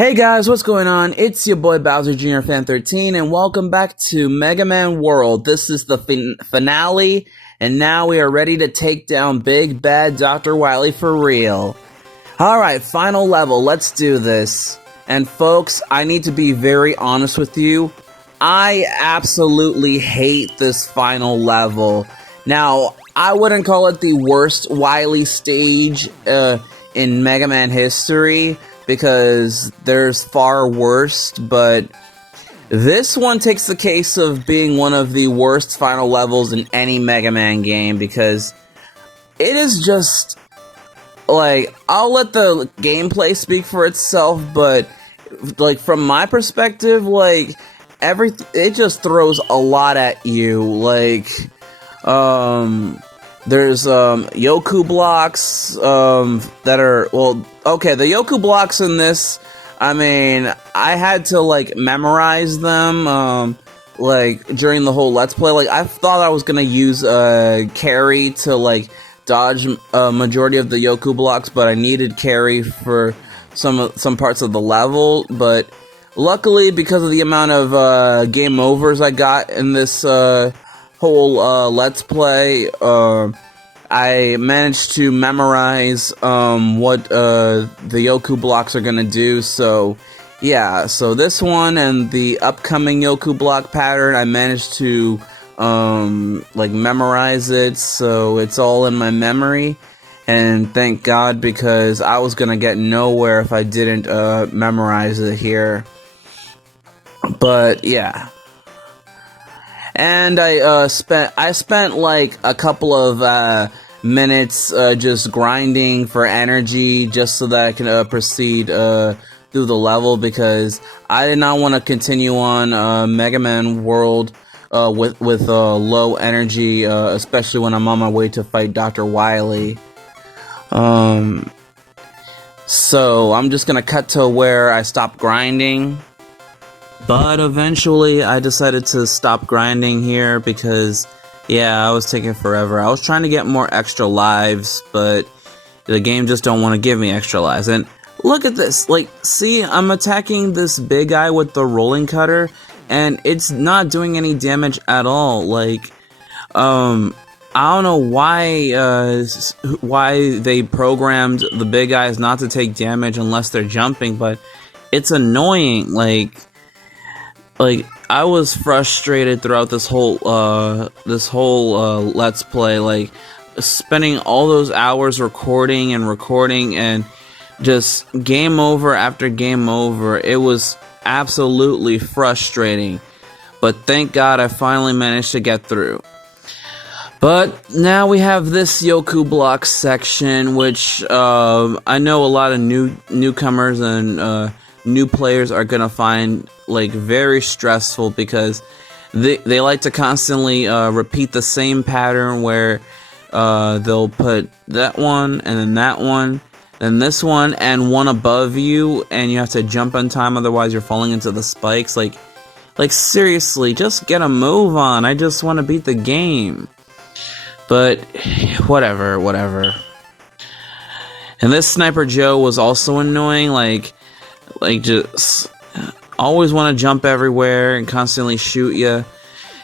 Hey guys, what's going on? It's your boy Bowser Jr. Fan 13 and welcome back to Mega Man World. This is the finale and now we are ready to take down Big Bad Dr. Wily for real. Alright, final level, let's do this. And folks, I need to be very honest with you. I absolutely hate this final level. Now, I wouldn't call it the worst Wily stage in Mega Man history, because there's far worse, but this one takes the case of being one of the worst final levels in any Mega Man game, because it is just, like, I'll let the gameplay speak for itself, but, like, from my perspective, like, it just throws a lot at you, like, there's Yoku blocks that are, well, okay, the Yoku blocks in this, I mean, I had to like memorize them like during the whole Let's Play. Like, I thought I was gonna use carry to like dodge a majority of the Yoku blocks, but I needed carry for some parts of the level. But luckily, because of the amount of game overs I got in this whole Let's Play, I managed to memorize what the Yoku blocks are gonna do. So yeah, so this one and the upcoming Yoku block pattern, I managed to like memorize it, so it's all in my memory. And thank God, because I was gonna get nowhere if I didn't memorize it here. But yeah. And I spent like a couple of minutes just grinding for energy, just so that I can proceed through the level, because I did not want to continue on Mega Man World with low energy, especially when I'm on my way to fight Dr. Wily. So I'm just gonna cut to where I stopped grinding. But eventually, I decided to stop grinding here because, yeah, I was taking forever. I was trying to get more extra lives, but the game just don't want to give me extra lives. And look at this. Like, see, I'm attacking this big guy with the rolling cutter, and it's not doing any damage at all. Like, I don't know why they programmed the big guys not to take damage unless they're jumping, but it's annoying. Like, I was frustrated throughout this whole Let's Play, like spending all those hours recording and just game over after game over. It was absolutely frustrating, but thank God I finally managed to get through. But now we have this Yoku block section, which I know a lot of newcomers and new players are gonna find like very stressful, because they like to constantly repeat the same pattern where they'll put that one and then that one, then this one and one above you, and you have to jump on time, otherwise you're falling into the spikes. Like seriously, just get a move on. I just want to beat the game. But whatever. And this Sniper Joe was also annoying, like just always want to jump everywhere and constantly shoot you.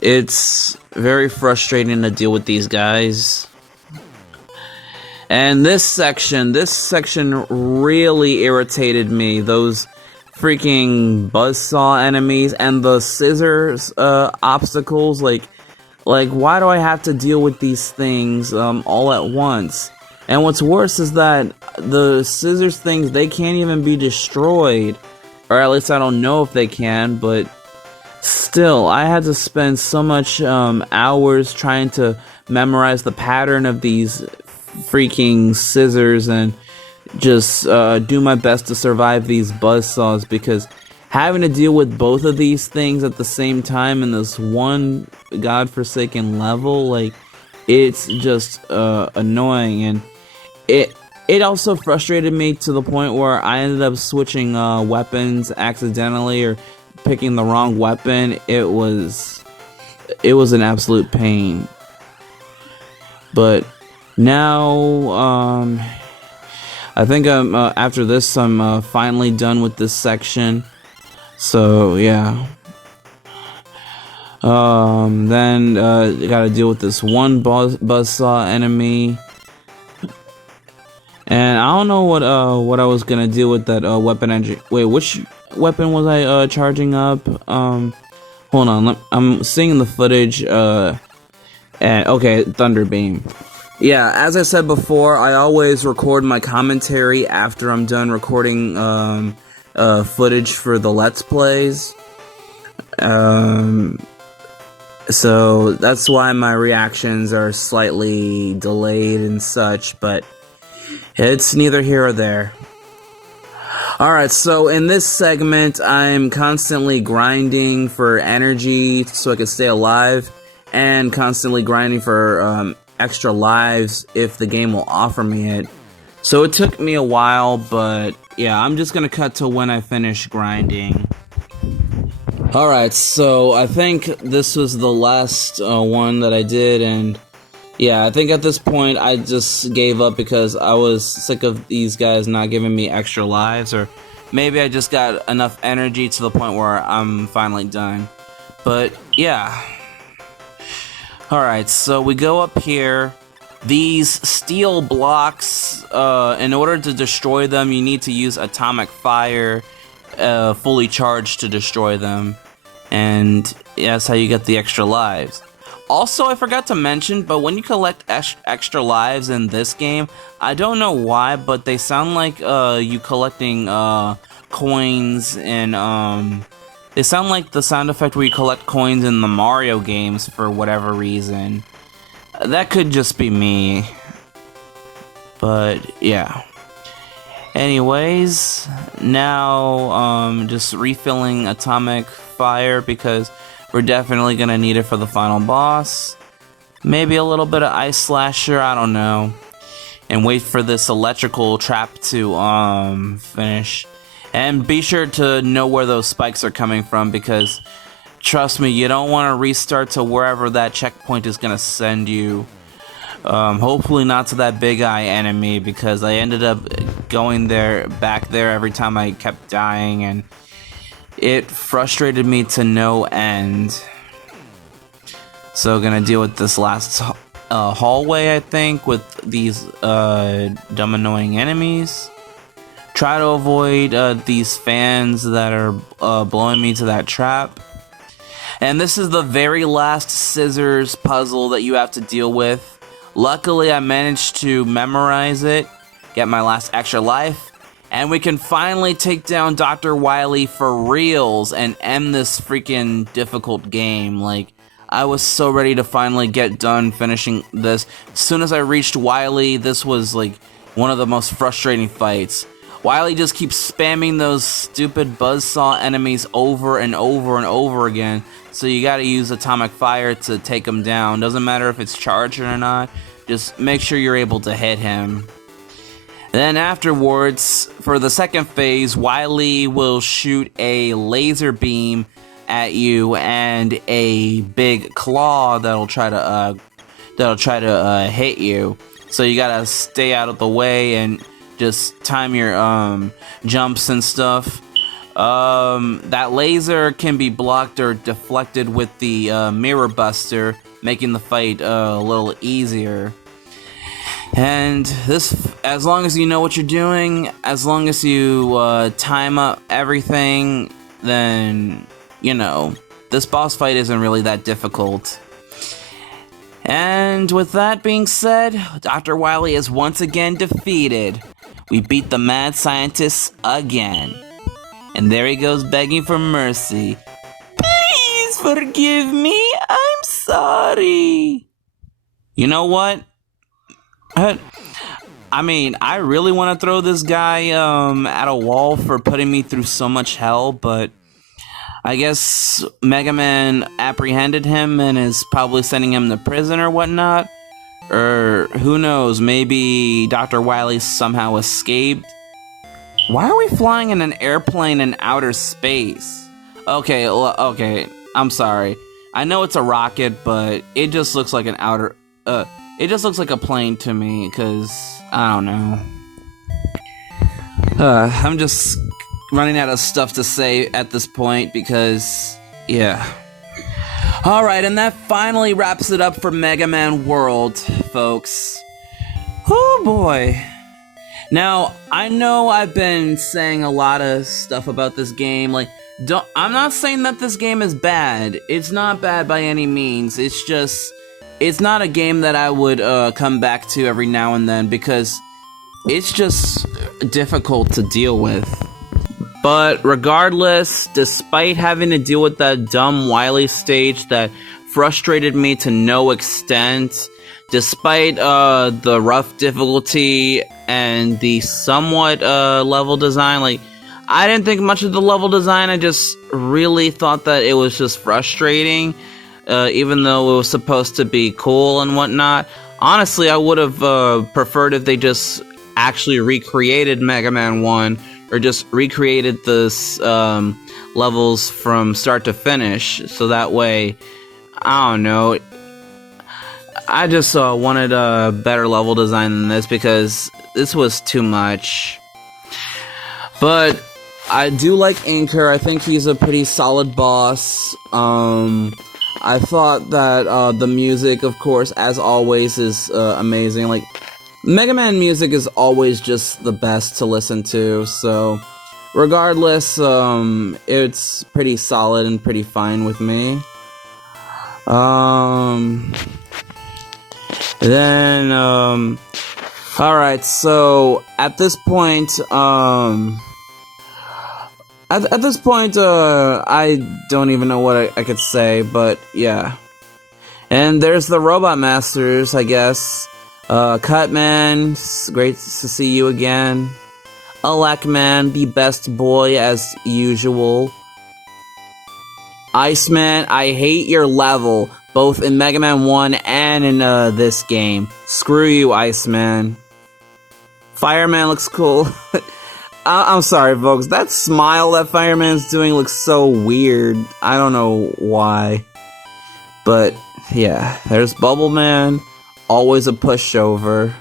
It's very frustrating to deal with these guys. And this section really irritated me. Those freaking buzzsaw enemies and the scissors obstacles. Like why do I have to deal with these things all at once? And what's worse is that the scissors things, they can't even be destroyed. Or at least I don't know if they can, but still, I had to spend so much hours trying to memorize the pattern of these freaking scissors and just do my best to survive these buzzsaws, because having to deal with both of these things at the same time in this one godforsaken level, like, it's just annoying. And it also frustrated me to the point where I ended up switching weapons accidentally, or picking the wrong weapon. It was an absolute pain. But now I think I'm after this, I'm finally done with this section. So yeah. Then you gotta deal with this one buzzsaw enemy. And I don't know what I was gonna do with that weapon engine. Wait, which weapon was I charging up? Hold on, I'm seeing the footage. And okay, Thunder Beam. Yeah, as I said before, I always record my commentary after I'm done recording footage for the Let's Plays. So that's why my reactions are slightly delayed and such, but it's neither here or there. Alright, so in this segment, I'm constantly grinding for energy so I can stay alive, and constantly grinding for extra lives if the game will offer me it. So it took me a while, but yeah, I'm just gonna cut to when I finish grinding. Alright, so I think this was the last one that I did, and yeah, I think at this point I just gave up because I was sick of these guys not giving me extra lives, or maybe I just got enough energy to the point where I'm finally done. But yeah. Alright, so we go up here. These steel blocks, in order to destroy them, you need to use atomic fire fully charged to destroy them, and that's how you get the extra lives. Also, I forgot to mention, but when you collect extra lives in this game, I don't know why, but they sound like you collecting coins, and they sound like the sound effect where you collect coins in the Mario games for whatever reason. That could just be me, but yeah. Anyways, now just refilling atomic fire because we're definitely gonna need it for the final boss. Maybe a little bit of ice slasher, I don't know. And wait for this electrical trap to finish. And be sure to know where those spikes are coming from, because trust me, you don't want to restart to wherever that checkpoint is gonna send you. Hopefully not to that big eye enemy, because I ended up going back there every time I kept dying, and it frustrated me to no end. So gonna deal with this last hallway, I think, with these dumb annoying enemies. Try to avoid these fans that are blowing me to that trap. And this is the very last scissors puzzle that you have to deal with. Luckily, I managed to memorize it, get my last extra life, and we can finally take down Dr. Wily for reals and end this freaking difficult game. Like, I was so ready to finally get done finishing this. As soon as I reached Wily, this was like one of the most frustrating fights. Wily just keeps spamming those stupid buzzsaw enemies over and over and over again, so you gotta use atomic fire to take him down. Doesn't matter if it's charged or not, just make sure you're able to hit him. Then afterwards, for the second phase, Wily will shoot a laser beam at you and a big claw that'll try to hit you. So you gotta stay out of the way and just time your jumps and stuff. That laser can be blocked or deflected with the mirror buster, making the fight a little easier. And this, as long as you know what you're doing, as long as you time up everything, then, you know, this boss fight isn't really that difficult. And with that being said, Dr. Wily is once again defeated. We beat the mad scientist again. And there he goes begging for mercy. Please forgive me, I'm sorry. You know what? I mean, I really want to throw this guy at a wall for putting me through so much hell, but I guess Mega Man apprehended him and is probably sending him to prison or whatnot. Or who knows, maybe Dr. Wily somehow escaped. Why are we flying in an airplane in outer space? Okay, I'm sorry. I know it's a rocket, but it just looks like it just looks like a plane to me, because I don't know. I'm just running out of stuff to say at this point because, yeah. Alright, and that finally wraps it up for Mega Man World, folks. Oh boy. Now, I know I've been saying a lot of stuff about this game, like, I'm not saying that this game is bad. It's not bad by any means. It's just, it's not a game that I would come back to every now and then because it's just difficult to deal with. But regardless, despite having to deal with that dumb Wily stage that frustrated me to no extent, despite the rough difficulty and the somewhat level design, like, I didn't think much of the level design. I just really thought that it was just frustrating, even though it was supposed to be cool and whatnot. Honestly, I would have preferred if they just actually recreated Mega Man 1, or just recreated the levels from start to finish, so that way, I don't know, I just wanted a better level design than this, because this was too much. But I do like Inker. I think he's a pretty solid boss. I thought that the music, of course, as always, is amazing. Like, Mega Man music is always just the best to listen to, so regardless, it's pretty solid and pretty fine with me. Alright, so at this point, I don't even know what I could say, but yeah. And there's the Robot Masters, I guess. Cutman, great to see you again. Alakman, the best boy as usual. Iceman, I hate your level, both in Mega Man 1 and in this game. Screw you, Iceman. Fireman looks cool. I'm sorry, folks. That smile that Fireman's doing looks so weird. I don't know why. But, yeah. There's Bubble Man. Always a pushover.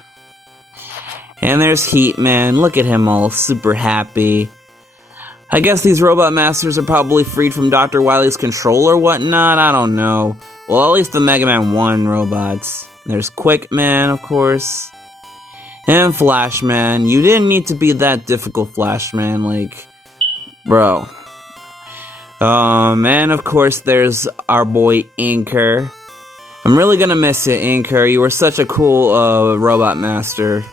And there's Heat Man. Look at him all super happy. I guess these Robot Masters are probably freed from Dr. Wily's control or whatnot. I don't know. Well, at least the Mega Man 1 robots. There's Quick Man, of course. And Flash Man. You didn't need to be that difficult, Flash Man. Like, bro. And of course, there's our boy Inker. I'm really gonna miss it, Inker. You were such a cool Robot Master.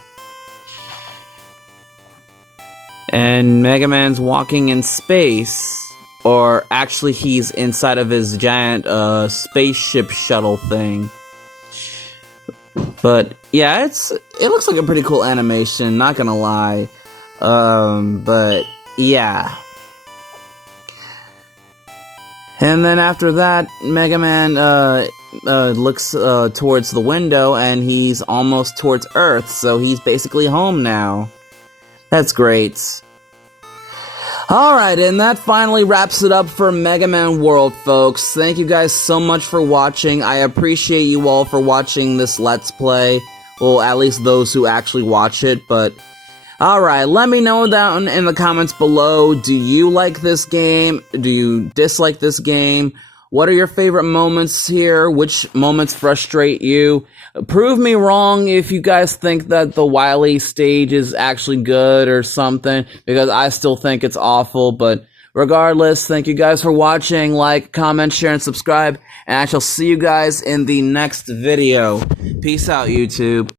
And Mega Man's walking in space. Or actually, he's inside of his giant spaceship shuttle thing. But yeah, it looks like a pretty cool animation, not gonna lie. But yeah. And then after that, Mega Man looks towards the window, and he's almost towards Earth, so he's basically home now. That's great. Alright, and that finally wraps it up for Mega Man World, folks. Thank you guys so much for watching. I appreciate you all for watching this Let's Play. Well, at least those who actually watch it, but alright, let me know down in the comments below. Do you like this game? Do you dislike this game? What are your favorite moments here? Which moments frustrate you? Prove me wrong if you guys think that the Wily stage is actually good or something, because I still think it's awful, but regardless, thank you guys for watching. Like, comment, share, and subscribe, and I shall see you guys in the next video. Peace out, YouTube.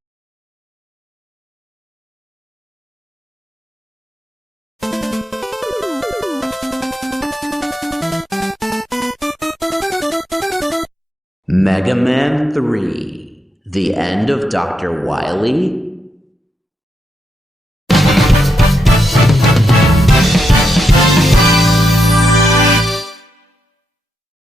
Mega Man 3: The End of Dr. Wily?